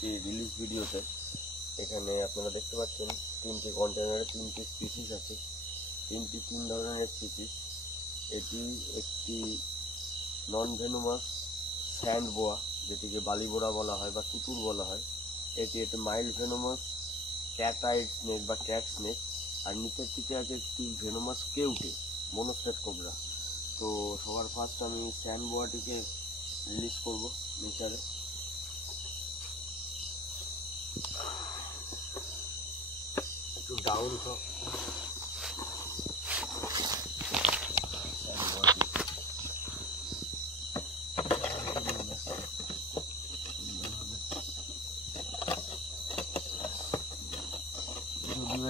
একটি রিলিজ ভিডিওতে। এখানে আপনারা দেখতে পাচ্ছেন 3টি কন্টেনারে 3টি স্পিসিস আছে, 3 ধরনের স্পিসিস। এটি একটি নন ভেনোমাস স্যান্ড বোয়া, যেটিকে বালিবোড়া বলা হয় বা তুতুর বলা হয়। এটি একটি mild venomous cat eyed snake বা ক্যাট স্নেক। আর নিচের দিকে আছে একটি ভেনোমাস কেউটে মনোস্টেট কোবরা। তো সবার ফার্স্ট আমি স্যান্ড বোয়াটিকে রিলিজ করব নেচারে। একটু ডাউন তো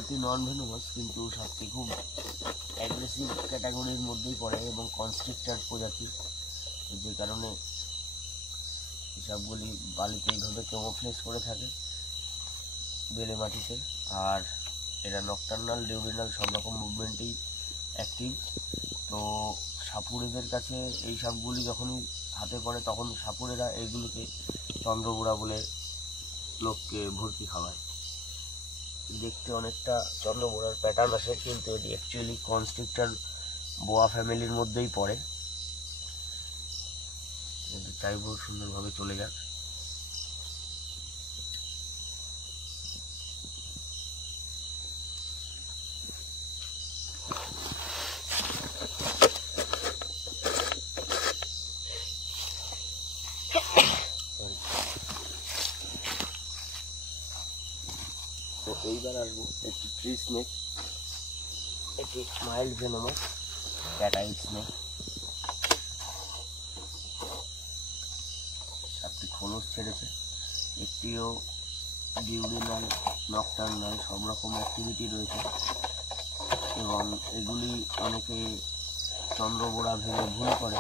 এটি নন ভেনোমাস, কিন্তু সাপটি খুব অ্যাগ্রেসিভ ক্যাটাগরির মধ্যেই পড়ে এবং কনস্ট্রিক্টার প্রজাতি, যে কারণে এসবগুলি বালিতে এইভাবে ক্যামোফ্লেজ করে থাকে বেলে মাটিতে। আর এরা নকটার্নাল ডিউরিনাল সব রকম মুভমেন্টেই অ্যাক্টিভ। তো সাপুড়েদের কাছে এই সাপগুলি যখনই হাতে পড়ে তখন সাপুড়েরা এইগুলোকে চন্দ্রবোড়া বলে লোককে ভর্তি খাওয়ায়। দেখতে অনেকটা চন্দ্রবোড়ার প্যাটার্ন আসে, কিন্তু এটি অ্যাকচুয়ালি কনস্ট্রিক্টার বোয়া ফ্যামিলির মধ্যেই পড়ে। চাইবো সুন্দরভাবে চলে যাক। তো এইবার আসবো একটি ট্রি স্নেক। এটি mild venomous cat eyed snake. সাপটি খোলস ছেড়েছে। একটিও ডিউরিনাল নকটার্নাল সব রকম অ্যাক্টিভিটি রয়েছে এবং এগুলি অনেকে চন্দ্রবোড়া ভেবে ভুল করে।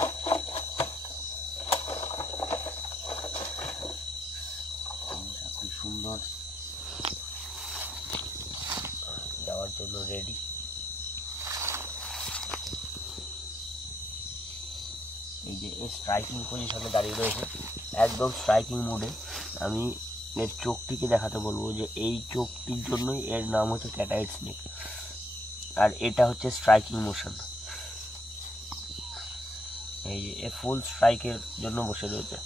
সাপটি সুন্দর যাওয়ার জন্য রেডি। এই যে স্ট্রাইকিং পজিশনে দাঁড়িয়ে রয়েছে, একদম স্ট্রাইকিং মোডে। আমি এর চোখটিকে দেখাতে বলবো যে এই চোখটির জন্যই এর নাম হচ্ছে ক্যাট আইড স্নেক, আর এটা হচ্ছে স্ট্রাইকিং মোশন। এই যে এ ফুল স্ট্রাইকের জন্য বসে রয়েছে।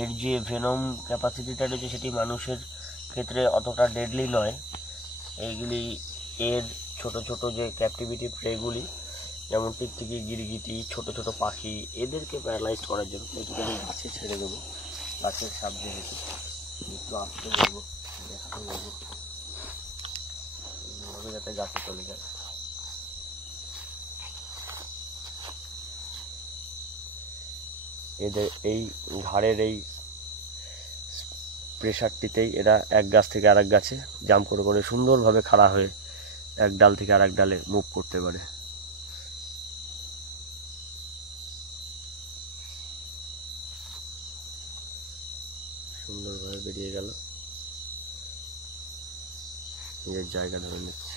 এর যে ভেনম ক্যাপাসিটিটা রয়েছে সেটি মানুষের ক্ষেত্রে অতটা ডেডলি নয়। এইগুলি এর ছোট ছোট যে ক্যাপটিভিটি প্রেগুলি, যেমন টিকটিকি, গিরগিটি, ছোট ছোট পাখি, এদেরকে প্যারালাইজ করার জন্য এগুলো গাছে ছেড়ে দেবো। গাছের সাপ যেহেতু একটু আসতে বলবো, দেখতে বলবো যাতে গাছে চলে যায়। এদের এই ঘাড়ের এই প্রেশারটিতেই এরা এক গাছ থেকে আরেক গাছে জাম্প করে করে সুন্দরভাবে খাড়া হয়ে এক ডাল থেকে আরেক ডালে মুভ করতে পারে। সুন্দরভাবে বেরিয়ে গেল, নিজের জায়গা ধরে নিচ্ছে।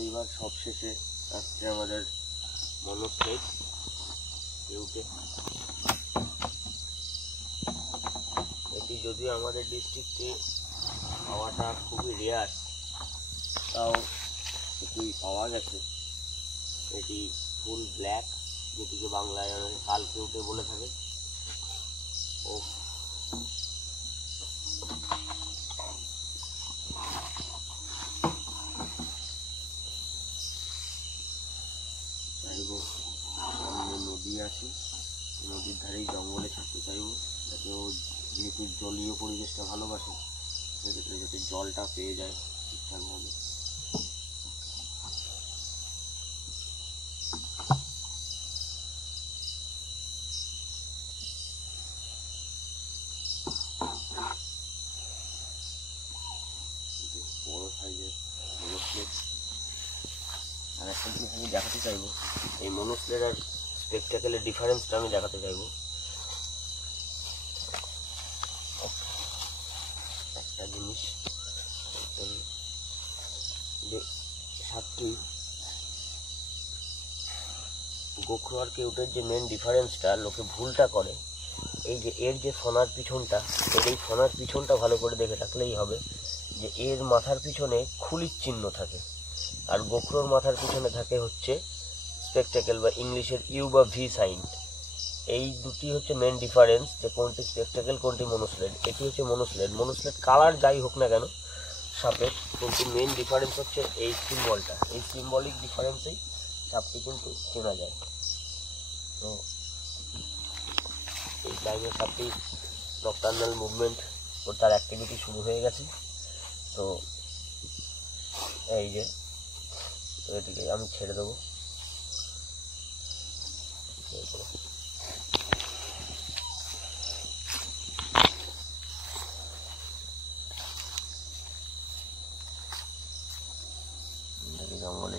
এইবার সবশেষে আসছে আমাদের মনোস্টেট কেউটে। এটি যদিও আমাদের ডিস্ট্রিক্টে পাওয়াটা খুবই রেয়ার, তাও এটি পাওয়া গেছে। এটি ফুল ব্ল্যাক, যেটিকে বাংলায় কাল কেউটে বলে থাকে। ও চাইব সামনে নদী আছে, নদীর ধারেই জঙ্গলে থাকতে চাইব, যাতে ও যেহেতু জলীয় পরিবেশটা ভালোবাসে সেক্ষেত্রে যাতে জলটা পেয়ে যায় ঠিকঠাকভাবে। আমি দেখাতে চাইবো, এই মনোস্লেড আর স্পেকটাকেলের ডিফারেন্সটা আমি দেখাতে চাইবো। একটা জিনিস, সাতটি গোখরো আর কেউটের যে মেন ডিফারেন্সটা লোকে ভুলটা করে, এই যে এর যে ফনার পিছনটা, এর এই ফনার পিছনটা ভালো করে দেখে রাখলেই হবে যে এর মাথার পিছনে খুলির চিহ্ন থাকে, আর গোখরোর মাথার পিছনে থাকে হচ্ছে স্পেকটাকেল বা ইংলিশের ইউ বা ভি সাইন। এই দুটি হচ্ছে মেন ডিফারেন্স, যে কোনটি স্পেকটাকেল কোনটি মনোস্লেড। এটি হচ্ছে মনোস্লেড। মনোস্লেড কালার যাই হোক না কেন সাপের, কিন্তু মেন ডিফারেন্স হচ্ছে এই সিম্বলটা। এই সিম্বলিক ডিফারেন্সেই সাপটি কিন্তু চেনা যায়। তো এই টাইমে সাপটি নকটার্নাল মুভমেন্ট ও তার অ্যাক্টিভিটি শুরু হয়ে গেছে। তো এই যে, তো এটিকে আমি ছেড়ে দেবো। জঙ্গলে